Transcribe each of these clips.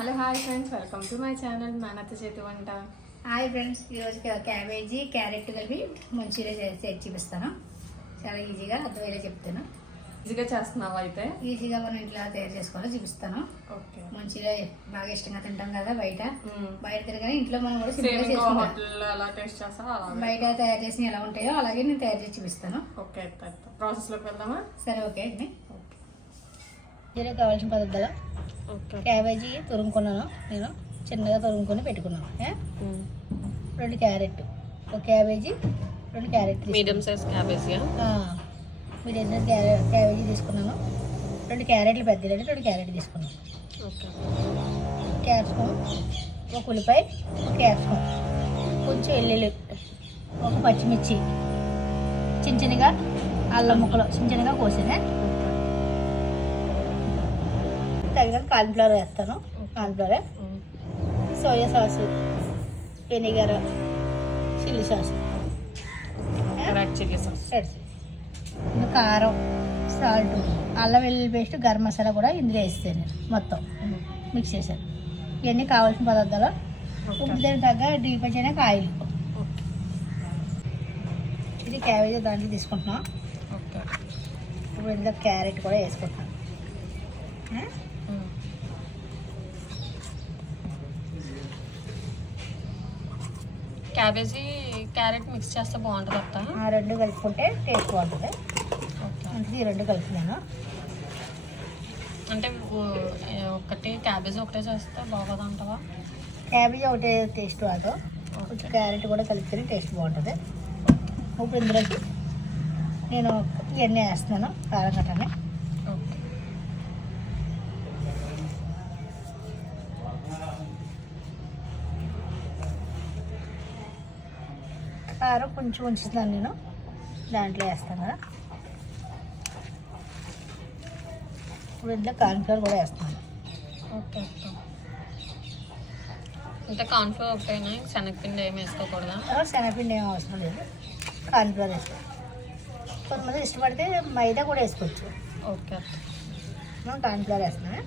Hello hi friends. Welcome to my channel మేనత్త చేతి వంట. హాయ్ ఫ్రెండ్స్ ఈరోజు క్యా- క్యాబేజీ క్యారెట్ కలిపి మంచిగా చేసి చూపిస్తాను. చాలా ఈజీగా అర్థమయ్యేలా చెప్తాను. ఈజీగా చేస్తున్నావా అయితే? ఈజీగా మనం ఇంట్లో తయారు చేసుకోవాలో చూపిస్తాను. ఓకే. మంచిగా బాగా ఇష్టంగా తింటాం కదా బయట. బయట తిరగానే ఇంట్లో మనం కూడా సేమ్ సింపుల్గా ఇంకో చేసుకుంటాం బయట తయారు చేసిన ఎలా ఉంటాయో అలాగే నేను తయారు చేసి చూపిస్తాను. ఓకే అయితే ప్రాసెస్లోకి వెళ్దామా? సరే ఓకే అండి ఓకే. కావాల్సిన పద్ధతిలో ఓకే క్యాబేజీ తురుముకున్నాను నేను. చిన్నగా తురుముకొని పెట్టుకున్నాను. ఏ? రెండు క్యారెట్. ఒక క్యాబేజీ రెండు carrot medium size cabbage medium size carrot cabbage తీసుకున్నాను. రెండు క్యారెట్లు పెద్ద రెండు క్యారెట్ తీసుకున్నాను. ఓకే క్యాప్సికమ్ ఒక ఉల్లిపాయ ఒక క్యాప్సికమ్ కొంచెం వెల్లుల్లి ఒక పచ్చిమిర్చి. చిన్న చిన్నగా అల్లం ముక్కలు చిన్న చిన్నగా కోసాను. తగిన కాన్ఫ్లవర్ వేస్తాను. Cornflour soya sauce vinegar chilli sauce. Red chilli sauce. కారం సాల్ట్ అల్లం వెల్లుల్లి పేస్ట్ గరం మసాలా కూడా ఇందులో వేస్తాను నేను మొత్తం. మిక్స్ చేశాను. ఇవన్నీ కావాల్సిన పదార్థాలు. ఉప్పు తగ్గ డీప్ అయినా ఆయిల్ ఇది క్యాబేజీ దాంట్లో తీసుకుంటున్నాం. ఓకే. ఇప్పుడు ఇందులో క్యారెట్ కూడా వేసుకుంటున్నాం ఆ? క్యాబేజీ క్యారెట్ మిక్స్ చేస్తే బాగుంటుంది అత్త. ఆ రెండు కలుపుకుంటే టేస్ట్ బాగుంటుంది. అందుకే ఈ రెండు కలుపుతున్నాను. అంటే ఒకటి క్యాబేజీ ఒకటే చేస్తే బాగోదు అంటావా? క్యాబేజీ ఒకటే టేస్ట్ రాదు ఓకే. క్యారెట్ కూడా కలిపితే టేస్ట్ బాగుంటుంది. ఇప్పుడు ఇందులోకి నేను ఇవన్నీ వేస్తున్నాను కారం కట్టని ఓకే కారం కొంచెం ఉంచుతాను నేను. దాంట్లో వేస్తాను కదా. ఇప్పుడు ఇందులో కార్న్ఫ్లవర్ కూడా వేస్తాను ఓకే అంటే కార్న్ఫ్లోర్ ఒకటైనా? శనగపిండి ఏమి వేసుకోకూడదా? శనగపిండి ఏం అవసరం లేదు. కార్న్ఫ్లవర్ వేస్తాను. కొంతమంది ఇష్టపడితే మైదా కూడా వేసుకోవచ్చు. ఓకే మనం కార్న్ఫ్లవర్ వేస్తున్నాను.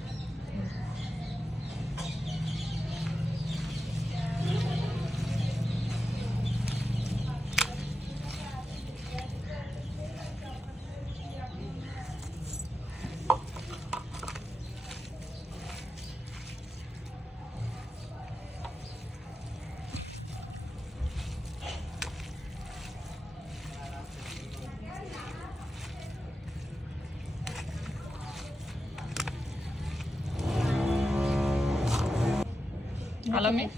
అలా మి-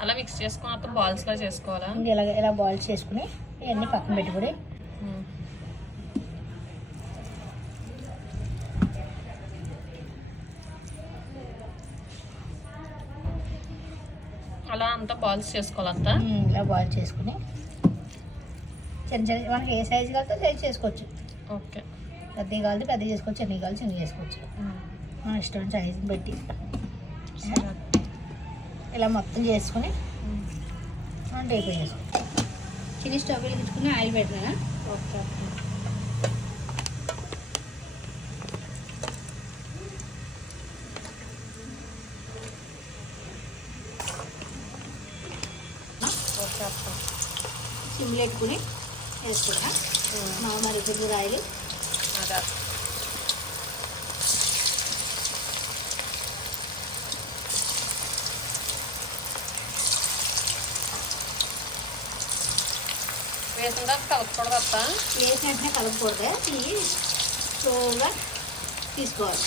అలా మిక్స్ చేసుకుని అప్పుడు బాల్స్లా చేసుకోవాలా? ఇలా ఇలా బాయిల్స్ చేసుకుని ఇవన్నీ పక్కన పెట్టుకుని అలా అంతా బాల్స్ చేసుకోవాలంతా ఇలా బాయిల్ చేసుకుని చిన్న చిన్న మనకి ఏ సైజు కలితే సైజ్ చేసుకోవచ్చు. ఓకే. పెద్దవి కావాలి పెద్ద చేసుకోవచ్చు చిన్నవి కావాలి చిన్న చేసుకోవచ్చు. మన ఇష్టం సైజు బట్టి. ఇలా మొత్తం చేసుకుని మనం డీప్ చేసుకోవచ్చు చిన్న స్టవ్ వెలిగించుకుని ఆయిల్ పెట్టినా ఓకే సిమ్లో పెట్టుకుని వేసుకున్నా మా మరి ఆయిల్. అదే. వేసిన తర్వాత కలపకూడదు అత్త వేసిన వెంటనే కలపకూడదు. తీసి స్లోగా తీసుకోవాలి.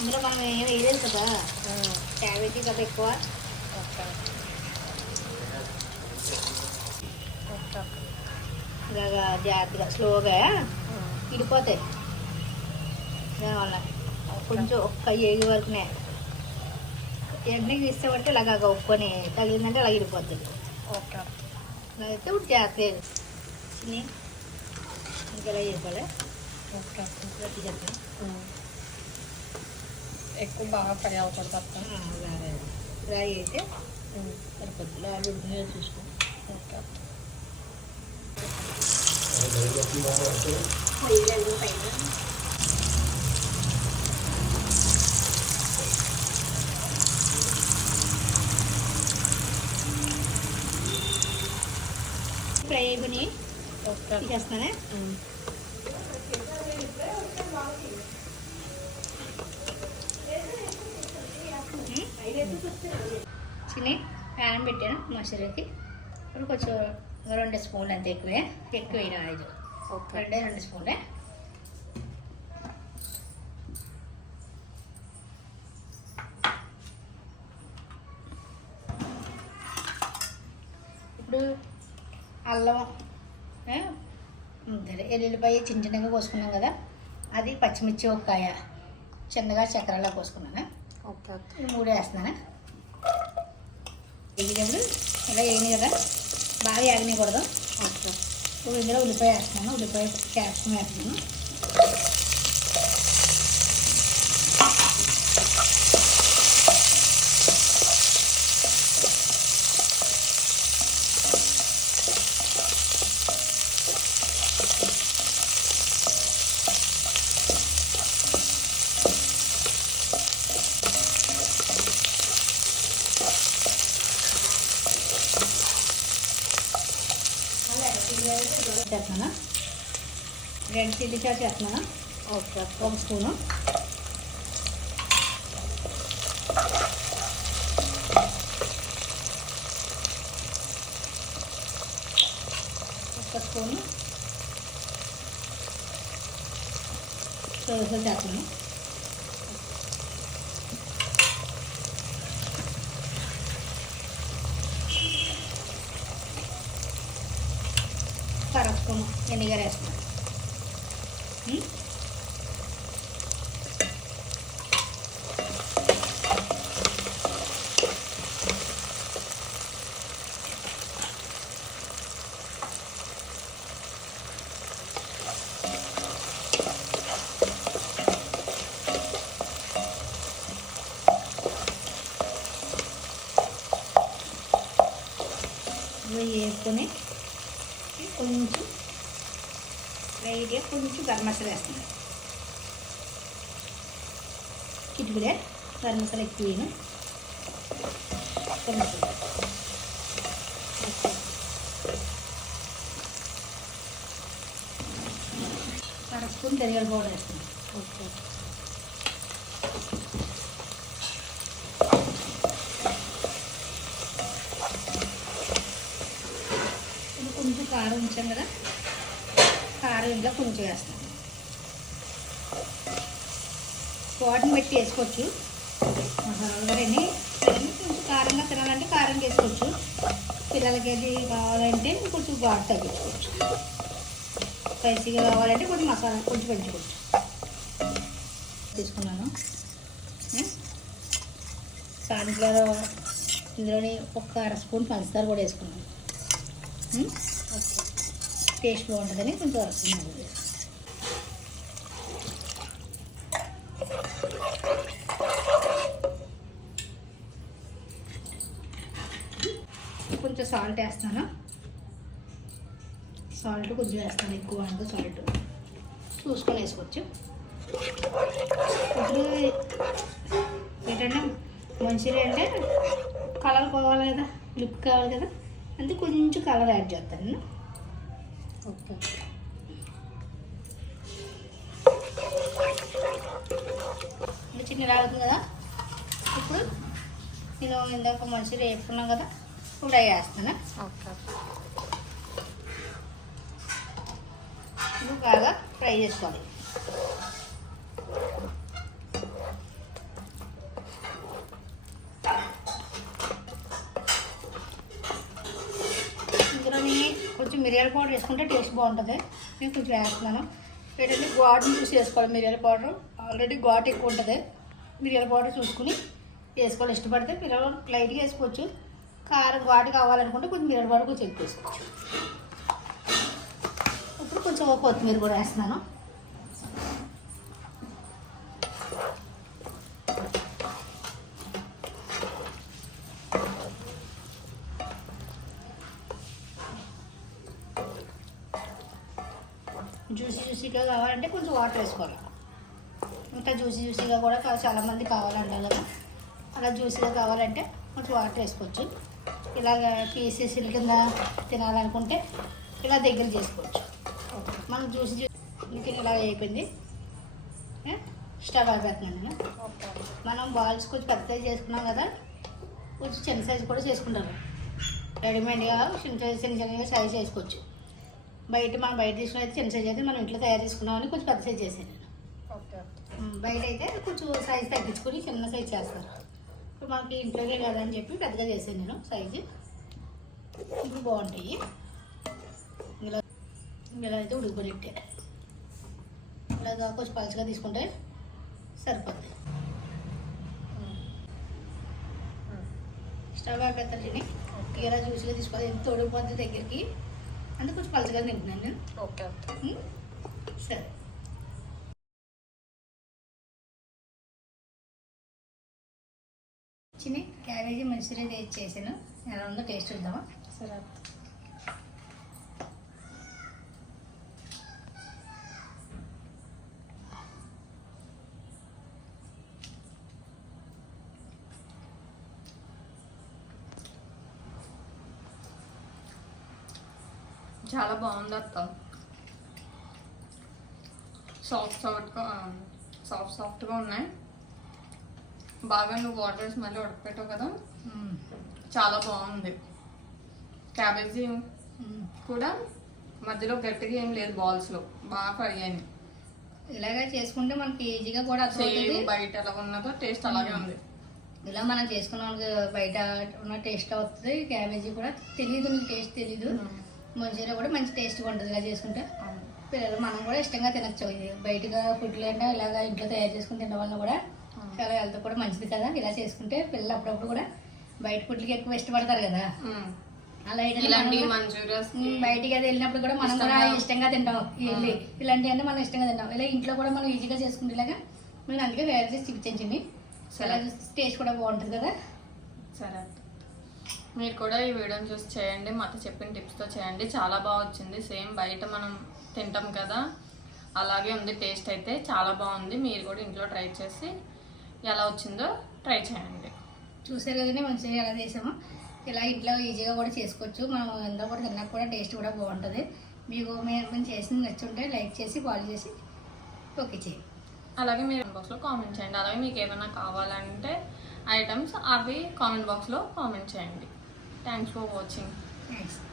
ఇందులో మనం ఏం వేయలేదు కదా. క్యాబేజీ కదా ఎక్కువ. ఇలాగా జాగ్రత్తగా స్లోగా ఇడిపోతాయి దానివల్ల కొంచెం ఒక్క ఏగి వరకునే. ఎండకి తీస్తే పడితే ఇలాగ ఉప్పుని తగిలిందంటే అలా ఇడిపోతుంది ఓకే. అక్క. ఇలా అయితే ఇప్పుడు జాగ్రత్త చిన్ని ఇంకెలా చేసుకోవాలి ఓకే అక్క. గట్టి చెప్పి ఉమ్. ఎక్కువ బాగా ఫ్రై అవ్వకూడదు అక్క ఫ్రై అయితే ఉమ్, సరిపోతుంది ఇలా ఉడికిన చూసుకో ఓకే అక్క. పొయ్యిలో పైన ఓకే తీసేస్తున్నానే చిన్ని ప్యాన్ పెట్టాను మసూరికి ఇప్పుడు కొంచెం రెండు స్పూన్లు అంతే ఎక్కువే. ఎక్కువ వేయడం ఐదు రెండే రెండు స్పూన్లే ఇప్పుడు అల్లం ఏ, అదే ఎల్లుల్లిపాయ చిన్న చిన్నగా కోసుకున్నాం కదా. అది పచ్చిమిర్చి ఒక కాయ. చిన్నగా చక్రాలా కోసుకున్నాను? ఓకే మూడు వేస్తున్నాను? వేగినప్పుడు ఇలా వేయని కదా. బాగా ఇప్పుడు ఇందులో ఉల్లిపాయ వేస్తున్నాను. ఉల్లిపాయ క్యాప్సికం వేస్తున్నాను చేస్తున్నాను సాస్ చేస్తున్నాను? ఒక స్పూను. ఒక స్పూను. సాస్ చేస్తున్నాను వేస్తున్నాను ఉం? ఇవి వేసుకొని కొంచెం లైట్గా కొంచెం గరం మసాలా వేస్తున్నాను కిటుకులే గరం మసాలా ఎక్కువ వేయను కొంచెం అర స్పూన్ ధనియాల పౌడర్ వేస్తున్నాను ఓకే ఇది కొంచెం కారం ఉంచాం కదా కారం ఇంట్లో కొంచెం వేస్తాను వాటిని పెట్టి వేసుకోవచ్చు. మసాలాలు కొంచెం కారంగా తినాలంటే కారం వేసుకోవచ్చు. పిల్లలకి అది కావాలంటే కొంచెం ఘాటు తగ్గించుకోవచ్చు. స్పైసీగా కావాలంటే కొంచెం మసాలా కొంచెం పెంచుకోవచ్చు. తీసుకున్నాను. సాయంత్రం ఇందులోని ఒక అర స్పూన్ పంచదార కూడా వేసుకున్నాను. టేస్ట్ బాగుంటుందని కొంచెం వస్తున్నాను కొంచెం సాల్ట్ వేస్తాను? సాల్ట్ కొంచెం వేస్తాను ఎక్కువ అంత సాల్ట్. చూసుకొని వేసుకోవచ్చు. ఇప్పుడు ఏంటంటే మంచిగా అంటే కలర్ కావాలి కదా లుక్ కావాలి కదా అంటే కొంచెం కలర్ యాడ్ చేస్తాను. ఓకే. చిన్న రాగుతుంది కదా? ఇప్పుడు నేను ఇందాక మంచిగా వేసుకున్నాం కదా? ఇప్పుడు అవి వేస్తాను ఓకే. బాగా ఫ్రై చేసుకోవాలి ఇందులోని కొంచెం మిరియాల పౌడర్ వేసుకుంటే టేస్ట్ బాగుంటుంది. నేను కొంచెం వేస్తున్నాను ఏంటంటే ఘాటును చూసి వేసుకోవాలి మిరియాల పౌడర్. ఆల్రెడీ ఘాటు ఎక్కువ ఉంటుంది. మిరియాల పౌడర్ చూసుకుని వేసుకోవాలి. ఇష్టపడితే పిల్లలు లైట్గా వేసుకోవచ్చు. కారం ఘాటు కావాలనుకుంటే కొంచెం మిరియాల పౌడర్ కొంచెం ఎక్కువ వేసుకోవచ్చు. ఇప్పుడు కొంచెం కొత్తిమీర కూడా వేస్తున్నాను జ్యూసీ జ్యూసీగా కావాలంటే కొంచెం వాటర్ వేసుకోవాలి. ఇంకా జ్యూసీ జ్యూసీగా కూడా చాలామంది కావాలంటారు కదా. అలా జ్యూసీగా కావాలంటే కొంచెం వాటర్ వేసుకోవచ్చు. ఇలాగ పీసెస్ కింద తినాలనుకుంటే ఇలా దగ్గర చేసుకోవచ్చు. మనం జ్యూస్ జ్యూస్ ఇంకా ఇలా అయిపోయింది. స్టవ్ అయిపోతున్నాను నేను. మనం బాల్స్ కొంచెం పెద్ద సైజ్ చేసుకున్నాం కదా. కొంచెం చిన్న సైజ్ కూడా చేసుకుంటారు. రెడీమేడ్గా చిన్న సైజ్ చిన్న చిన్నగా సైజ్ చేసుకోవచ్చు. బయట మనం బయట తీసుకుని అయితే చిన్న సైజ్ అయితే మనం ఇంట్లో తయారు చేసుకున్నామని కొంచెం పెద్ద సైజ్ చేశాను నేను బయట అయితే కొంచెం సైజ్ తగ్గించుకొని చిన్న సైజ్ చేస్తారు. ఇప్పుడు మనకి ఇంట్లోనే కదా అని చెప్పి పెద్దగా చేశాను నేను సైజు ఇప్పుడు బాగుంటాయి. ఇలా ఇలా అయితే ఉడికిపోయిట్టే ఇలాగా కొంచెం పలుచగా తీసుకుంటే సరిపోద్ది. స్టవ్ ఆపేస్తాను ఇలా జ్యూస్గా తీసుకోవాలి. ఎంత తోడిపోద్ది దగ్గరికి? అందుకు కొంచెం పలుచగా తింటున్నాను. నేను ఓకే. సరే. చిన్ని క్యాబేజీ మంచూరియా చేసి చేశాను ఎలా ఉందో టేస్ట్ చూద్దామా? సరే చాలా బాగుంది అత్త. సాఫ్ట్ సాఫ్ట్గా సాఫ్ట్ సాఫ్ట్గా ఉన్నాయి. బాగా నువ్వు వాటర్ వేసి మళ్ళీ ఉడకపెట్టావు కదా. చాలా బాగుంది. క్యాబేజీ. కూడా మధ్యలో గట్టిగా ఏం లేదు బాల్స్లో బాగా ఫ్రై ఇలాగా చేసుకుంటే మనకి ఈజీగా కూడా అర్థమవుతుంది. బయట ఎలా ఉన్నదో టేస్ట్ అలాగే ఉంది. ఇలా మనం చేసుకున్న వాళ్ళకి బయట ఉన్న టేస్ట్ అవుతుంది. క్యాబేజీ కూడా తెలియదు నీకు టేస్ట్ తెలీదు. మంచూరియా కూడా మంచి టేస్ట్గా ఉంటుంది ఇలా చేసుకుంటే. పిల్లలు మనం కూడా ఇష్టంగా తినచ్చు. ఇది బయటగా ఫుడ్లు అంటే ఇలాగా ఇంట్లో తయారు చేసుకుని తినడం వల్ల కూడా చాలా హెల్త్ కూడా మంచిది కదా. ఇలా చేసుకుంటే పిల్లలు అప్పుడప్పుడు కూడా బయట ఫుడ్లకి ఎక్కువ ఇష్టపడతారు కదా. మ్మ్. అలా అయితే ఇలాంటి బయటికి అది వెళ్ళినప్పుడు కూడా మనం కూడా ఇష్టంగా- తింటాం. వెళ్ళి ఇలాంటివి అంటే మనం ఇష్టంగా తింటాం. ఇలా ఇంట్లో కూడా మనం ఈజీగా చేసుకునేలాగా నేను అందుకే తయారు చేసి చూపించండి. ఇలా టేస్ట్ కూడా బాగుంటుంది కదా. సరే. మీరు కూడా ఈ వీడియోని చూసి చేయండి మాతో చెప్పిన టిప్స్తో చేయండి. చాలా బాగా వచ్చింది. సేమ్ బయట మనం తింటాం కదా అలాగే ఉంది టేస్ట్ అయితే చాలా బాగుంది. మీరు కూడా ఇంట్లో ట్రై చేసి ఎలా వచ్చిందో ట్రై చేయండి. చూసారు కదండి మంచిగా ఎలా చేసాము. ఇలా ఇంట్లో ఈజీగా కూడా చేసుకోవచ్చు. మనం ఎంతో కూడా తిన్నాక కూడా టేస్ట్ కూడా బాగుంటుంది. మీకు మేము చేసింది నచ్చుంటే లైక్ చేసి కాల్ చేసి ఓకే చేయండి అలాగే మీరు బాక్స్లో కామెంట్ చేయండి. అలాగే మీకు ఏమైనా కావాలంటే ఐటమ్స్ అవి కామెంట్ బాక్స్లో కామెంట్ చేయండి. Thanks for watching. Thanks.